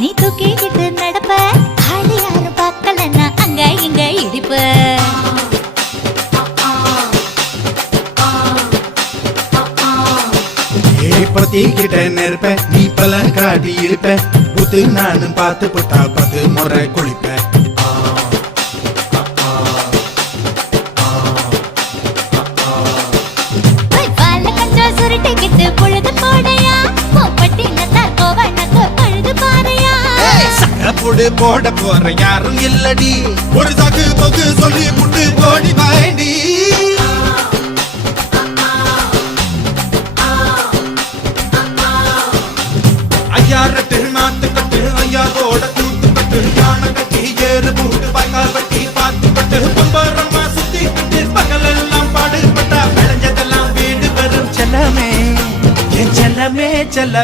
நீ தூக்கிக்கிட்டு நடப்ப ஆளு யாரும் பார்க்கலன்னா அங்க இங்க இடிப்ப பத்திக்கிட்ட நெருப்ப நீ பல காட்டி இருப்ப புத்து நானும் பார்த்து புட்டா 10 முறை குளிப்பேன் சுருட்டிக்கிட்டு பொழுது போடையா போப்பட்டி நத்தா கோவனக்கு பழுது பாறையா சகப்புடு போட போற யாரும் இல்லடி ஒரு சாக்கு போக்கு சொல்லி புட்டு போடி வாண்டி ஐயாரட்டு நாத்து கட்டு ஐயாவோட கூத்து கட்டு யானை கட்டி ஏறு பூட்டு பாய்க்கால் வட்டி பார்த்து கட்டு பொம்பரமா சுத்தி கட்டு பகலெல்லாம் பாடுபட்டா விளைஞ்சதெல்லாம் வீடு வரும் செல்லமே என் செல்லமே செல்ல